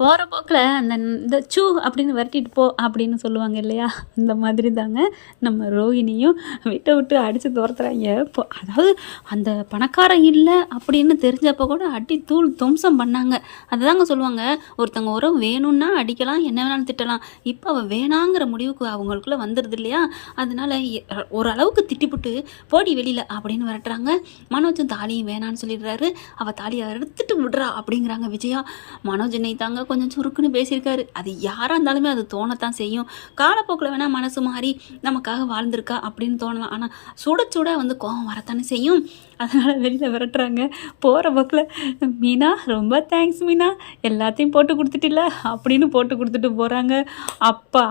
போகிற போக்கில் இந்த சூ அப்படின்னு விரட்டிட்டு போ அப்படின்னு சொல்லுவாங்க இல்லையா, இந்த மாதிரி தாங்க நம்ம ரோகிணியும் விட்டு விட்டு அடித்து துரத்துறாங்க. இப்போ அதாவது அந்த பணக்காரன் இல்லை அப்படின்னு தெரிஞ்சப்போ கூட அடி தூள் துவம்சம் பண்ணாங்க. அதுதாங்க சொல்லுவாங்க, ஒருத்தவங்க உறவு வேணும்னா அடிக்கலாம், என்ன வேணாலும் திட்டலாம். இப்போ அவள் வேணாங்கிற முடிவுக்கு அவங்களுக்குள்ளே வந்துடுது இல்லையா, அதனால ஓரளவுக்கு திட்டிப்புட்டு போடி வெளியில் அப்படின்னு விரட்டுறாங்க. மனோஜும் தாலியும் வேணான்னு சொல்லிடுறாரு. அவள் தாலியை எடுத்துட்டு விடுறா அப்படிங்கிறாங்க விஜயா. மனோஜ் என்னை தாங்க கொஞ்சம் சுருக்குன்னு பேசியிருக்காரு. அது யாராக இருந்தாலுமே அது தோணத்தான் செய்யும். காலப்போக்கில் வேணால் மனசு மாறி நமக்காக வாழ்ந்திருக்கா அப்படின்னு தோணலாம். ஆனால் சுட சுட வந்து கோபம் வரத்தானே செய்யும். அதனால் வெளியில் விரட்டுறாங்க. போகிற போக்கில் மீனா ரொம்ப தேங்க்ஸ் மீனா, எல்லாத்தையும் போட்டு கொடுத்துட்டில்ல அப்படின்னு போட்டு கொடுத்துட்டு போகிறாங்க. அப்போ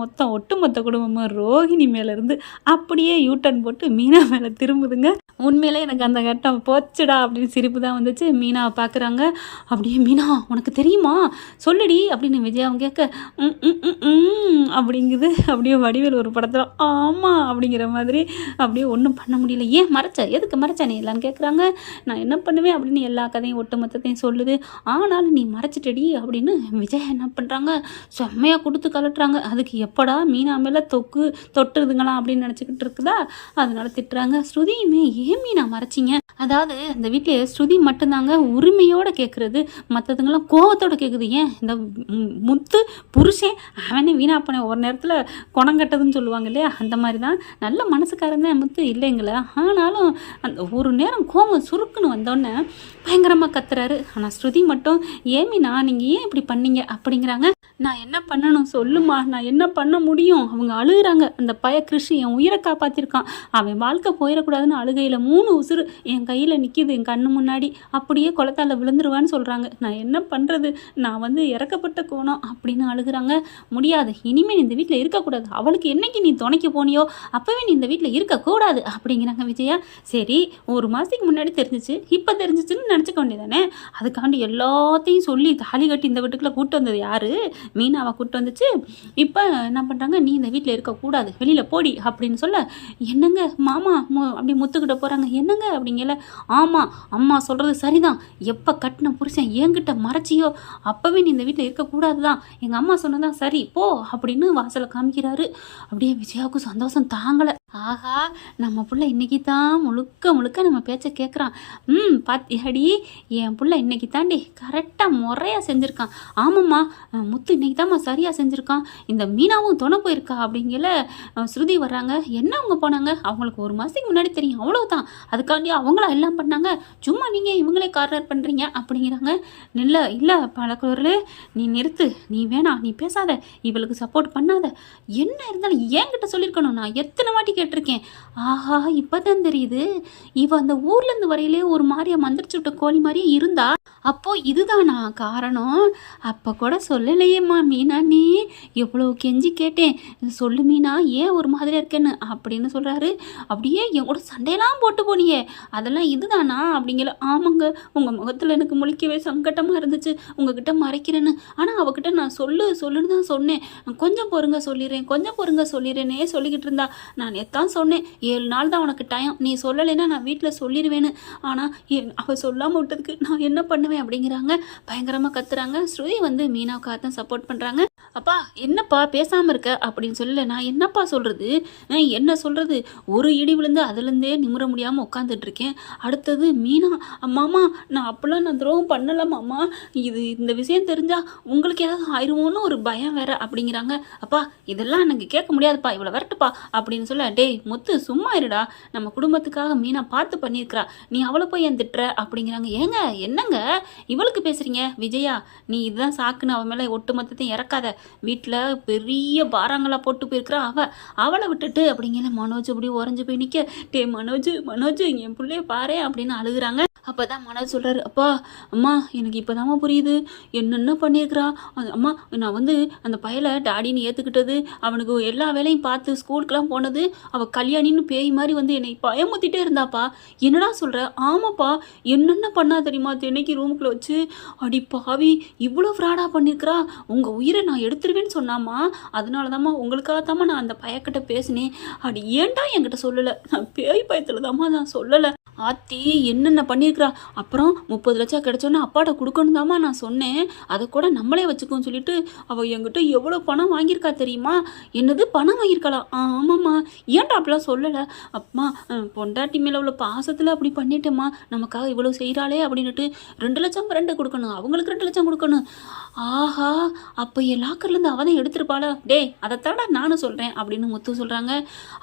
மொத்தம் ஒட்டுமொத்த குடும்பமும் ரோஹிணி மேலேருந்து அப்படியே யூட்டர்ன் போட்டு மீனா மேலே திரும்புதுங்க. உண்மையிலே எனக்கு அந்த கட்டம் போச்சுடா அப்படின்னு சிரிப்பு தான் வந்துச்சு. மீனாவை பார்க்குறாங்க. அப்படியே மீனா உனக்கு தெரியுமா சொல்லுடி அப்படின்னு விஜயாவும் கேட்க அப்படிங்குது. அப்படியே வடிவேல் ஒரு படத்தில் ஆமாம் அப்படிங்கிற மாதிரி அப்படியே ஒன்றும் பண்ண முடியல. ஏன் மறைச்ச, எதுக்கு மறைச்ச நீ எல்லான்னு கேட்குறாங்க. நான் என்ன பண்ணுவேன் அப்படின்னு எல்லா கதையும் ஒட்டு மொத்தத்தையும் சொல்லுது. ஆனாலும் நீ மறைச்சிட்டடி அப்படின்னு விஜய் என்ன பண்ணுறாங்க, செம்மையாக கொடுத்து கலட்டுறாங்க. அதுக்கு எப்படா மீனா மேலே தொட்டுதுங்களா அப்படின்னு நினச்சிக்கிட்டு இருக்குதா, அதனால திட்டுறாங்க. ஸ்ருதியுமே ஏன் மீனா மறைச்சிங்க, அதாவது அந்த வீட்டில் ஸ்ருதி மட்டும்தாங்க உரிமையோடு கேட்குறது, மற்றதுங்களாம் கோவத்தோடு கேட்குது. ஏன் இந்த முத்து புருஷன் அவனே வீணா பண்ண ஒரு நேரத்தில் குணம் கட்டதுன்னு சொல்லுவாங்க இல்லையா, அந்த மாதிரி தான் நல்ல மனசுக்காரன் தான் முத்து இல்லைங்களா. ஆனாலும் அந்த ஒரு நேரம் கோவம் சுருக்குன்னு வந்தோடனே பயங்கரமாக கத்துறாரு. ஆனால் ஸ்ருதி மட்டும் ஏமினா நீங்கள் ஏன் இப்படி பண்ணீங்க அப்படிங்கிறாங்க. நான் என்ன பண்ணணும் சொல்லுமா, நான் என்ன பண்ண முடியும், அவங்க அழுகுறாங்க. அந்த பய கிருஷி என் உயிரை காப்பாற்றிருக்கான், அவன் வாழ்க்கை போயிடக்கூடாதுன்னு அழுகையில் 3 உசுறு என் கையில் நிற்கிது என் கண்ணு முன்னாடி, அப்படியே குளத்தால் விழுந்துருவான்னு சொல்கிறாங்க. நான் என்ன பண்ணுறது, நான் வந்து இறக்கப்பட்ட கோணம் அப்படின்னு அழுகுறாங்க. முடியாது, இனிமேல் இந்த வீட்டில் இருக்கக்கூடாது, அவளுக்கு என்னைக்கு நீ துணைக்கு போனியோ அப்போவே நீ இந்த வீட்டில் இருக்கக்கூடாது அப்படிங்கிறாங்க விஜயா. சரி, ஒரு மாதத்துக்கு முன்னாடி தெரிஞ்சிச்சு, இப்போ தெரிஞ்சிச்சுன்னு நினச்சிக்க வேண்டியதானே, அதுக்காண்டி எல்லாத்தையும் சொல்லி தாலி கட்டி இந்த வீட்டுக்குள்ளே கூப்பிட்டு வந்தது யார், மீனாவை கூப்பிட்டு வந்துச்சு. இப்போ என்ன பண்ணுறாங்க, நீ இந்த வீட்டில் இருக்கக்கூடாது, வெளியில் போடி அப்படின்னு சொல்ல, என்னங்க மாமா அப்படி முத்துக்கிட்ட போகிறாங்க. என்னங்க அப்படிங்கல, ஆமாம் அம்மா சொல்கிறது சரிதான், எப்போ கட்டின புருஷன் என்கிட்ட மறைச்சியோ அப்போவே நீ இந்த வீட்டில் இருக்கக்கூடாது தான், எங்கள் அம்மா சொன்னதான் சரி போ அப்படின்னு வாசலை காமிக்கிறாரு. அப்படியே விஜயாவுக்கு சந்தோஷம் தாங்கலை. ஆஹா, நம்ம பிள்ளை இன்னைக்கு தான் முழுக்க முழுக்க நம்ம பேச்சை கேட்குறான். பாத்தியாடி என் பிள்ளை இன்னைக்கு தாண்டி கரெக்டாக முறையாக செஞ்சுருக்கான். ஆமாம்மா முத்து இன்னைக்கு தான்மா சரியாக செஞ்சுருக்கான், இந்த மீனாவும் துணை போயிருக்கா அப்படிங்கல. ஸ்ருதி வர்றாங்க. என்ன அவங்க போனாங்க, அவங்களுக்கு ஒரு மாதத்துக்கு முன்னாடி தெரியும் அவ்வளோதான், அதுக்காண்டி அவங்களா எல்லாம் பண்ணாங்க, சும்மா நீங்கள் இவங்களே கார்னர் பண்ணுறீங்க அப்படிங்கிறாங்க. இல்லை பழக்கவர்களே, நீ நிறுத்து, நீ வேணாம், நீ பேசாத, இவளுக்கு சப்போர்ட் பண்ணாத, என்ன இருந்தாலும் என்கிட்ட சொல்லியிருக்கணும், நான் எத்தனை வாட்டி கேட்டிருக்கேன். ஆஹா, இப்போதான் தெரியுது, இவ அந்த ஊர்லேருந்து வரையிலே ஒரு மாதிரியா மந்திரிச்சு விட்ட கோழி மாதிரியே இருந்தா, அப்போ இதுதானா காரணம், அப்போ கூட சொல்லலையேம்மா மீனா, நீ எவ்வளோ கெஞ்சி கேட்டேன், சொல்லு மீனா ஏன் ஒரு மாதிரியா இருக்கேன்னு அப்படின்னு சொல்கிறாரு. அப்படியே என் கூட சண்டையெல்லாம் போட்டு போனியே, அதெல்லாம் இதுதானா அப்படிங்கல. ஆமாங்க, உங்கள் முகத்தில் எனக்கு முழிக்கவே சங்கட்டமாக இருந்துச்சு, உங்ககிட்ட மறைக்கிறேன்னு, ஆனால் அவகிட்ட நான் சொல்லுன்னு தான் சொன்னேன், கொஞ்சம் பொறுங்க சொல்லிடுறேன், கொஞ்சம் பொறுங்க சொல்லிடுறேனே சொல்லிக்கிட்டு இருந்தா. நான் எத்தான் சொன்னேன், 7 நாள் தான் உனக்கு டைம், நீ சொல்லலைன்னா நான் வீட்டில் சொல்லிடுவேன்னு, ஆனால் அவள் சொல்லாமல் விட்டதுக்கு நான் என்ன பண்ணுவேன் அப்படிங்கிறாங்க. பயங்கரமாக கத்துறாங்க. ஸ்ருதி வந்து மீனாவுக்காக தான் சப்போர்ட் பண்ணுறாங்க. அப்பா என்னப்பா பேசாமல் இருக்க அப்படின்னு சொல்லல, நான் என்னப்பா சொல்கிறது, என்ன சொல்கிறது, ஒரு இடி விழுந்து அதுலேருந்தே நிமிர முடியாமல் உட்காந்துட்டு இருக்கேன். அடுத்தது மீனா, மாமா நான் அப்போல்லாம் நான் துரோகம் பண்ணலை மாமா, இந்த விஷயம் தெரிஞ்சால் உங்களுக்கு ஏதாவது ஆயிடுவோன்னு ஒரு பயம் வேற அப்படிங்கிறாங்க. அப்பா இதெல்லாம் எனக்கு கேட்க முடியாதுப்பா, இவ்வளோ வரட்டுப்பா அப்படின்னு சொல்ல, டேய் முத்து சும்மா இருடா, நம்ம குடும்பத்துக்காக மீனா பார்த்து பண்ணியிருக்கிறா, நீ அவளை போய் ஏன் திட்டுற அப்படிங்கிறாங்க. ஏங்க என்னங்க இவளுக்கு பேசுகிறீங்க, விஜயா நீ இதுதான் சாக்குன்னு அவன் மேலே ஒட்டு மொத்தத்தையும் இறக்காத, வீட்டில் பெரிய பாராங்களாக போட்டு போயிருக்கிறா அவளை விட்டுட்டு அப்படிங்கிற. மனோஜ் அப்படி உறைஞ்சு போய் நிற்க, டே மனோஜ் என் பிள்ளைய பாரு அப்படின்னு அழுகுறாங்க. அப்போ தான் மனோஜ் சொல்கிறாரு, அப்பா அம்மா எனக்கு இப்போ தாம்மா புரியுது என்னென்ன பண்ணியிருக்கிறா. அம்மா நான் வந்து அந்த பயலை டாடின்னு ஏற்றுக்கிட்டது, அவனுக்கு எல்லா வேலையும் பார்த்து ஸ்கூலுக்கெலாம் போனது, அவள் கல்யாணின்னு பேய் மாதிரி வந்து என்னை பயமுத்திட்டே இருந்தாப்பா. என்னடா சொல்கிற, ஆமாப்பா என்னென்ன பண்ணா தெரியுமா, தினைக்கு ரூமுக்குள்ளே வச்சு, அடி பாவி இவ்வளோ ஃப்ராடாக பண்ணியிருக்கிறா, உங்கள் உயிரை நான் எடுத்துருவேன்னு சொன்னாமா, அதனால தாம்மா உங்களுக்காகத்தாம்மா நான் அந்த பயக்கிட்ட பேசினேன், அடி ஏன்டா என்கிட்ட சொல்லலை, நான் பேய் பயத்தில் தாம்மா நான் சொல்லலை ஆத்தி என்னென்ன பண்ணியிருக்கிறா. அப்புறம் 30 லட்சம் கிடைச்சோன்னே அப்பாட்ட கொடுக்கணும் தாம்மா நான் சொன்னேன். அதை கூட நம்மளே வச்சுக்கோன்னு சொல்லிட்டு அவள் என்கிட்ட எவ்வளோ பணம் வாங்கியிருக்கா தெரியுமா? என்னது பணம் வாங்கியிருக்காளா? ஆமாம்மா. ஏன்டா அப்படிலாம் சொல்லலை? அப்பா பொண்டாட்டி மேலே உள்ள பாசத்தில் அப்படி பண்ணிட்டேம்மா. நமக்காக இவ்வளோ செய்கிறாளே அப்படின்னுட்டு 2 லட்சம் ஃப்ரெண்டு கொடுக்கணும், அவங்களுக்கு 2 லட்சம் கொடுக்கணும். ஆஹா, அப்போ என் லாக்கர்லேருந்து அவள் தான் எடுத்துருப்பாளா? டேய் அதைத்தாடா நானும் சொல்கிறேன் அப்படின்னு முத்து சொல்கிறாங்க.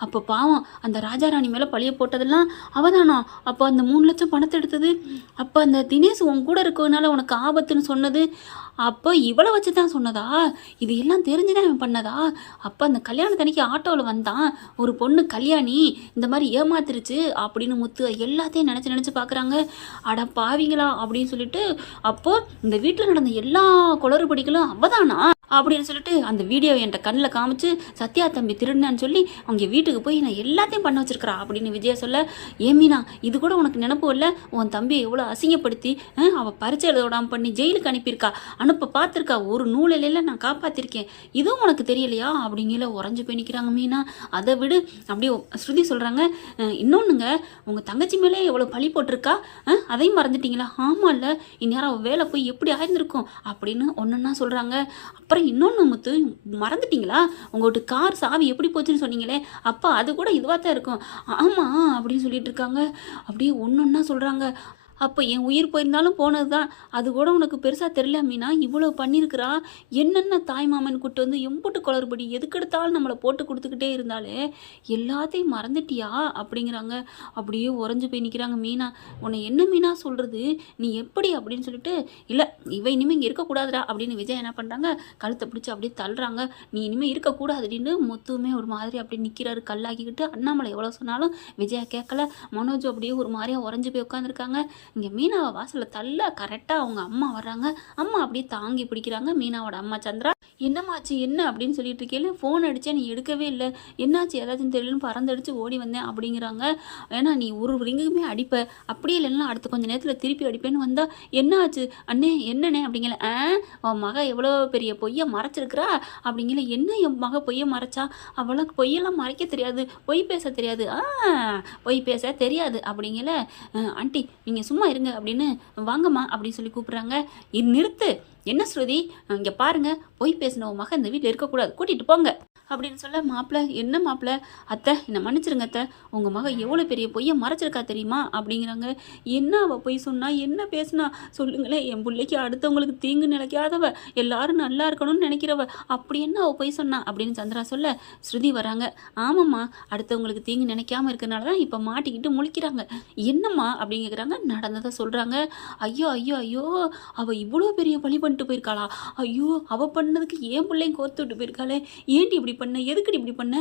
அப்போ பாவம் அந்த ராஜாராணி மேலே பழிய போட்டதெல்லாம் அவதானா? அப்போ அந்த 3 லட்சம் பணத்தை எடுத்தது, அப்போ அந்த தினேஷ் உன் கூட இருக்கிறதுனால உனக்கு ஆபத்துன்னு சொன்னது, அப்போ இவளை வச்சு தான் சொன்னதா? இது எல்லாம் தெரிஞ்சுதான் அவன் பண்ணதா? அப்போ அந்த கல்யாணத்தன்னைக்கு ஆட்டோவில் வந்தான் ஒரு பொண்ணு கல்யாணி இந்த மாதிரி ஏமாத்திருச்சு அப்படின்னு முத்து எல்லாத்தையும் நினச்சி பார்க்குறாங்க. அட பாவிங்களா அப்படின்னு சொல்லிட்டு, அப்போது இந்த வீட்டில் நடந்த எல்லா குளறுபடிகளும் அவதானா அப்படின்னு சொல்லிட்டு அந்த வீடியோ என்கிட்ட கண்ணில் காமிச்சு சத்யா தம்பி திருடினான்னு சொல்லி அவங்க வீட்டுக்கு போய் நான் எல்லாத்தையும் பண்ண வச்சிருக்கிறா அப்படின்னு விஜயா சொல்ல, ஏமீனா இது கூட உனக்கு நினப்பு இல்லை? உன் தம்பியை எவ்வளோ அசிங்கப்படுத்தி அவள் பரிச்சை எழுத விடாமல் பண்ணி ஜெயிலுக்கு அனுப்பியிருக்கா, அனுப்ப பார்த்துருக்கா, ஒரு நூலிலையில் நான் காப்பாற்றிருக்கேன், இதுவும் உனக்கு தெரியலையா அப்படிங்கிற உறைஞ்சு போய் நிற்கிறாங்க மீனா. அதை விடு அப்படியே ஸ்ருதி சொல்கிறாங்க. இன்னொன்றுங்க, உங்கள் தங்கச்சி மேலே எவ்வளோ பழி போட்டிருக்கா, அதையும் மறந்துட்டீங்களா? ஆமாம் இல்லை, இந்நேரம் அவள் வேலை போய் எப்படி ஆயிருந்திருக்கும் அப்படின்னு ஒன்றா சொல்கிறாங்க. அப்புறம் இன்னொன்று முத்து மறந்துட்டீங்களா? உங்கள்கிட்ட கார் சாவி எப்படி போச்சுன்னு சொன்னீங்களே, அப்போ அது கூட இதுவாக தான் இருக்கும். ஆமாம் அப்படின்னு சொல்லிட்டு இருக்காங்க. அப்படியே ஒன்றா சொல்கிறாங்க. அப்போ என் உயிர் போயிருந்தாலும் போனது தான், அது கூட உனக்கு பெருசாக தெரியல மீனா. இவ்வளோ பண்ணியிருக்கிறா, என்னென்ன தாய்மாமன் கூட்டு வந்து எம்புட்டு குளறுபடி, எதுக்கெடுத்தாலும் நம்மளை போட்டு கொடுத்துக்கிட்டே இருந்தாலே எல்லாத்தையும் மறந்துட்டியா அப்படிங்கிறாங்க. அப்படியே உறைஞ்சு போய் நிற்கிறாங்க மீனா. உன்னை என்ன மீனா சொல்கிறது, நீ எப்படி அப்படின்னு சொல்லிட்டு, இல்லை இவ இனிமேல் இங்கே இருக்கக்கூடாதுடா அப்படின்னு விஜய் என்ன பண்ணுறாங்க, கழுத்தை பிடிச்சி அப்படியே தள்ளுறாங்க. நீ இனிமேல் இருக்கக்கூடாது அப்படின்னு முத்துவுமே ஒரு மாதிரி அப்படியே நிற்கிறாரு கல்லாக்கிக்கிட்டு. அண்ணாமலை எவ்வளோ சொன்னாலும் விஜயா கேட்கல. மனோஜ் அப்படியே ஒரு மாதிரியாக உறைஞ்சு போய் உட்காந்துருக்காங்க. இங்கே மீனாவை வாசலில் தள்ள கரெக்டாக அவங்க அம்மா வர்றாங்க. அம்மா அப்படியே தாங்கி பிடிக்கிறாங்க மீனாவோட அம்மா சந்திரா. என்னம்மாச்சு என்ன அப்படின்னு சொல்லிட்டு இருக்கேன், ஃபோன் அடித்தேன் நீ எடுக்கவே இல்லை, என்னாச்சு ஏதாச்சும் தெரியலன்னு பறந்தடிச்சு ஓடி வந்தேன் அப்படிங்கிறாங்க. ஏன்னா நீ ஒரு ரிங்குமே அடிப்ப, அப்படியே இல்லைன்னா அடுத்த கொஞ்சம் நேரத்தில் திருப்பி அடிப்பேன்னு வந்தா என்ன ஆச்சு அண்ணே என்னண்ணே அப்படிங்கல. உன் மக எவ்வளோ பெரிய பொய்யை மறைச்சிருக்கிறா அப்படிங்கல. என்ன என் மக பொய்யை மறைச்சா? அவளுக்கு பொய்யெல்லாம் மறைக்க தெரியாது, பொய் பேச தெரியாது. பொய் பேச தெரியாது அப்படிங்கல. ஆண்டி நீங்கள் சும்மா இருங்க அப்படின்னு, வாங்கம்மா அப்படின்னு சொல்லி கூப்பிட்றாங்க. இது நிறுத்து, என்ன ஸ்ருதி இங்கே பாருங்கள், பொய் பேசின உன் மகன் இந்த வீட்டில் இருக்கக்கூடாது, கூட்டிகிட்டு போங்க அப்படின்னு சொல்ல, மாப்பிள்ளை என்ன மாப்பிள்ளை, அத்தை என்னை மன்னிச்சிருங்க அத்தை, உங்கள் மகன் எவ்வளோ பெரிய பொய்யை மறைச்சிருக்கா தெரியுமா அப்படிங்கிறாங்க. என்ன அவள் பொய் சொன்னா, என்ன பேசுனா சொல்லுங்களேன், என் பிள்ளைக்கு அடுத்தவங்களுக்கு தீங்கு நினைக்காதவ, எல்லாரும் நல்லா இருக்கணும்னு நினைக்கிறவ, அப்படி என்ன அவள் பொய் சொன்னா அப்படின்னு சந்திரா சொல்ல, ஸ்ருதி வராங்க. ஆமாம்மா, அடுத்தவங்களுக்கு தீங்கு நினைக்காம இருக்கிறனால தான் இப்போ மாட்டிக்கிட்டு முழிக்கிறாங்க. என்னம்மா அப்படின்னு கேட்குறாங்க. நடந்ததை சொல்கிறாங்க. ஐயோ ஐயோ ஐயோ, அவள் இவ்வளோ பெரிய பழி பண்ணிட்டு போயிருக்காளா? ஐயோ, அவள் பண்ணதுக்கு ஏன் பிள்ளையும் கோர்த்து விட்டு போயிருக்காளே, ஏன்டி இப்படி பண்ண, எதுக்கடி இப்படி பண்ண?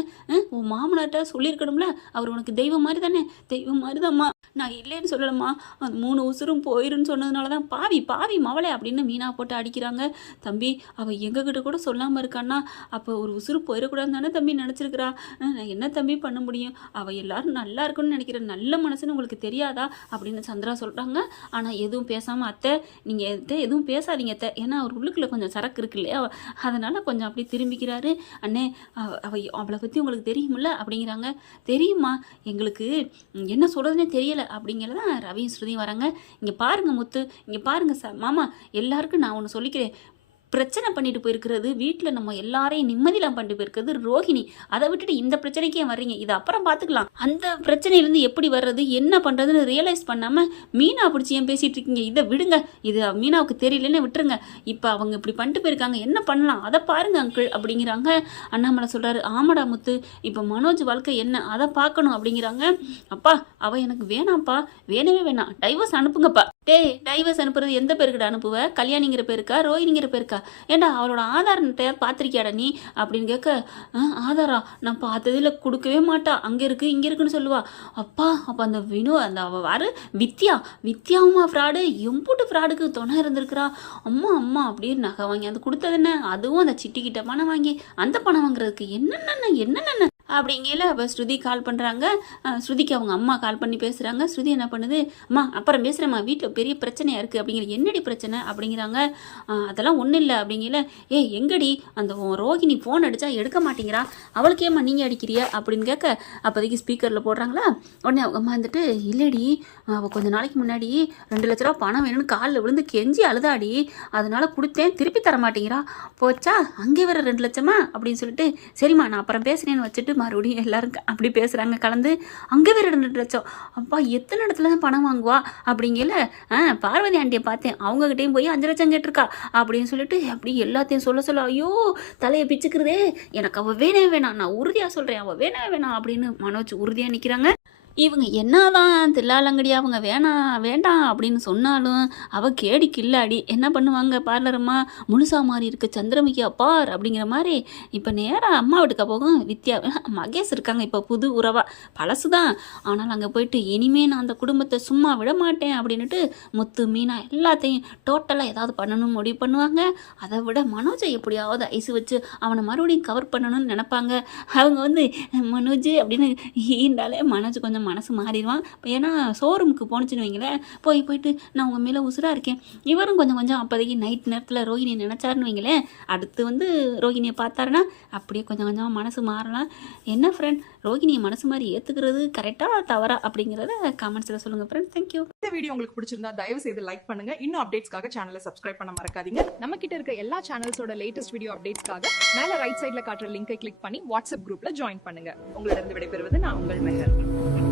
உன் மாமனார்ட்ட சொல்லியிருக்கணும்ல, அவர் உனக்கு தெய்வம் மாதிரி தானே? தெய்வம் மாதிரி தான்மா, நான் இல்லைன்னு சொல்லலம்மா, அந்த 3 உசுரும் போயிருன்னு சொன்னதுனால தான் பாவி பாவி மவளை அப்படின்னு மீனா போட்டு அடிக்கிறாங்க. தம்பி அவள் எங்ககிட்ட கூட சொல்லாமல் இருக்கான்னா, அப்போ ஒரு உசுறு போயிடக்கூடாதுன்னு தானே தம்பி நினச்சிருக்கிறா. நான் என்ன தம்பி பண்ண முடியும், அவள் எல்லாரும் நல்லா இருக்குன்னு நினைக்கிற நல்ல மனசுன்னு உங்களுக்கு தெரியாதா அப்படின்னு சந்திரா சொல்கிறாங்க. ஆனால் எதுவும் பேசாமல், அத்தை நீங்கள் எதுவும் பேசாதீங்க அத்தை, ஏன்னா அவர் உள்ளுக்குள்ளே கொஞ்சம் சரக்கு இருக்கு இல்லையா, அதனால் கொஞ்சம் அப்படி திரும்பிக்கிறாரு. அண்ணே அவளை பற்றி உங்களுக்கு தெரியுமில்ல அப்படிங்கிறாங்க. தெரியுமா, எங்களுக்கு என்ன சொல்கிறதுனே தெரியலை அப்படிங்கிறத ரவியும் ஸ்ருதியும் வராங்க. இங்கே பாருங்கள் முத்து, இங்கே பாருங்கள் மாமா, எல்லாருக்கும் நான் ஒன்று சொல்லிக்கிறேன், பிரச்சனை பண்ணிட்டு போயிருக்கிறது வீட்டில் நம்ம எல்லாரையும் நிம்மதியெல்லாம் பண்ணிட்டு போயிருக்கிறது ரோஹிணி, அதை விட்டுட்டு இந்த பிரச்சனைக்கே வர்றீங்க, இது அப்புறம் பார்த்துக்கலாம். அந்த பிரச்சனையிலேருந்து எப்படி வர்றது என்ன பண்ணுறதுன்னு ரியலைஸ் பண்ணாமல் மீனா பிடிச்சி ஏன் பேசிகிட்டு இருக்கீங்க, இதை விடுங்க, இது மீனாவுக்கு தெரியலன்னு விட்டுருங்க, இப்போ அவங்க இப்படி பண்ணிட்டு போயிருக்காங்க, என்ன பண்ணலாம் அதை பாருங்க அங்கிள் அப்படிங்கிறாங்க. அண்ணாமலை சொல்கிறாரு. ஆமாடா முத்து, இப்போ மனோஜ் வாழ்க்கை என்ன அதை பார்க்கணும் அப்படிங்கிறாங்க. அப்பா அவள் எனக்கு வேணாம்ப்பா, வேணவே வேணாம், டைவர்ஸ் அனுப்புங்கப்பா. டேய் டைவர்ஸ் அனுப்புறது எந்த பேருக்கிட்ட அனுப்புவ, கல்யாணிங்கிற பேருக்கா ரோஹிணிங்கிற பேருக்கா? ஏண்டா அவளோட ஆதார் பார்த்துருக்கியாடா நீ அப்படின்னு கேட்க, ஆதாரா நான் பார்த்ததில் கொடுக்கவே மாட்டா, அங்கே இருக்குது இங்கே இருக்குன்னு சொல்லுவா. அப்பா அப்போ அந்த அந்த அவள் வர வித்யாவுமா ஃப்ராடு, எம்பூட்டு ஃப்ராடுக்கு துணை இருந்திருக்கிறா. அம்மா அம்மா அப்படின்னு நகை வாங்கி அது கொடுத்தது என்ன, அதுவும் அந்த சிட்டிக்கிட்ட பணம் வாங்கி அந்த பணம் வாங்குறதுக்கு என்னென்ன அப்படிங்கையில் அப்போ ஸ்ருதி கால் பண்ணுறாங்க. ஸ்ருதிக்கு அவங்க அம்மா கால் பண்ணி பேசுகிறாங்க. ஸ்ருதி என்ன பண்ணுது, அம்மா அப்புறம் பேசுகிறேம்மா, வீட்டில் பெரிய பிரச்சனையாக இருக்குது அப்படிங்கிற. என்னடி பிரச்சனை அப்படிங்கிறாங்க. அதெல்லாம் ஒன்றும் இல்லை அப்படிங்கல. எங்கடி அந்த ரோகிணி ஃபோன் அடித்தா எடுக்க மாட்டேங்கிறா, அவளுக்கேம்மா நீங்கள் அடிக்கிறிய அப்படின்னு கேட்க, அப்போதைக்கு ஸ்பீக்கரில் போடுறாங்களா. உடனே அவங்க அம்மா வந்துட்டு, இல்லடி அவள் கொஞ்ச நாளைக்கு முன்னாடி 2 லட்ச ரூபா பணம் வேணும்னு காலில் விழுந்து கெஞ்சி அழுதாடி, அதனால கொடுத்தேன், திருப்பி தர மாட்டேங்கிறா. போச்சா அங்கே வேற 2 லட்சமா அப்படின்னு சொல்லிட்டு, சரிம்மா நான் அப்புறம் பேசுகிறேன்னு வச்சுட்டு மறுபடியும் எல்லாரும் அப்படி பேசுகிறாங்க கலந்து. அங்கே வேற 2 லட்சம். அப்பா எத்தனை இடத்துல தான் பணம் வாங்குவா அப்படிங்கல. பார்வதி ஆண்டியை பார்த்தேன், அவங்ககிட்டையும் போய் 5 லட்சம் கேட்டிருக்கா அப்படின்னு சொல்லிட்டு அப்படி எல்லாத்தையும் சொல்ல ஐயோ தலையை பிச்சுக்கிறதே. எனக்கு அவள் வேணவே வேணாம், நான் உறுதியாக சொல்கிறேன், அவள் வேணவே வேணாம் அப்படின்னு மனோஜ் உறுதியாக நிற்கிறாங்க. இவங்க என்னதான் தில்லாலங்கடி அவங்க வேண்டாம் அப்படின்னு சொன்னாலும் அவள் கேடி கில்லாடி என்ன பண்ணுவாங்க, பார்லரம்மா முழுசா மாறி இருக்கு சந்திரமுகி அப்பார் அப்படிங்கிற மாதிரி. இப்போ நேராக அம்மா வீட்டுக்கு போகும். வித்யா மகேஷ் இருக்காங்க, இப்போ புது உறவா, பழசு தான், ஆனால் அங்கே போயிட்டு இனிமே நான் அந்த குடும்பத்தை சும்மா விட மாட்டேன் அப்படின்னுட்டு முத்து மீனா எல்லாத்தையும் டோட்டலாக ஏதாவது பண்ணணும்னு முடிவு பண்ணுவாங்க. அதை விட மனோஜை எப்படியாவது ஐஸ் வச்சு அவனை மறுபடியும் கவர் பண்ணணும்னு நினைப்பாங்க. அவங்க வந்து மனோஜ் அப்படின்னு ஈண்டாலே மனோஜ் கொஞ்சம் மனசு மாறிடுவான். ஏன்னா ஷோரூமுக்கு போனுச்சுன்னு வைங்களேன், போயிட்டு நான் உங்கள் மேலே உசுராக இருக்கேன். இவரும் கொஞ்சம் அப்போதைக்கு நைட் நேரத்தில் ரோகிணியை நினச்சாருன்னு வைங்களேன், அடுத்து வந்து ரோகிணியை பார்த்தாருன்னா அப்படியே கொஞ்சம் மனசு மாறலாம். என்ன ஃப்ரெண்ட், ரோகிணியை மனசு மாதிரி ஏற்றுக்கிறது கரெக்டாக தவறா அப்படிங்கிறத கமெண்ட்ஸில் சொல்லுங்கள் ஃப்ரெண்ட். தேங்க்யூ. இந்த வீடியோ உங்களுக்கு பிடிச்சிருந்தா தயவு செய்து லைக் பண்ணுங்க. இன்னும் அப்டேட்ஸ்க்காக சேனலை சப்ஸ்கிரைப் பண்ண மறக்காதீங்க. நம்ம கிட்ட இருக்க எல்லா சேனல்ஸோட லேட்டஸ்ட் வீடியோ அப்டேட்ஸ்க்காக மேல ரைட் சைட்ல காட்டுற லிங்கை கிளிக் பண்ணி வாட்ஸ்அப் குரூப்ல ஜாயின் பண்ணுங்க. உங்களிடம் விடைபெறுவது நான் உங்கள் மெஹர்.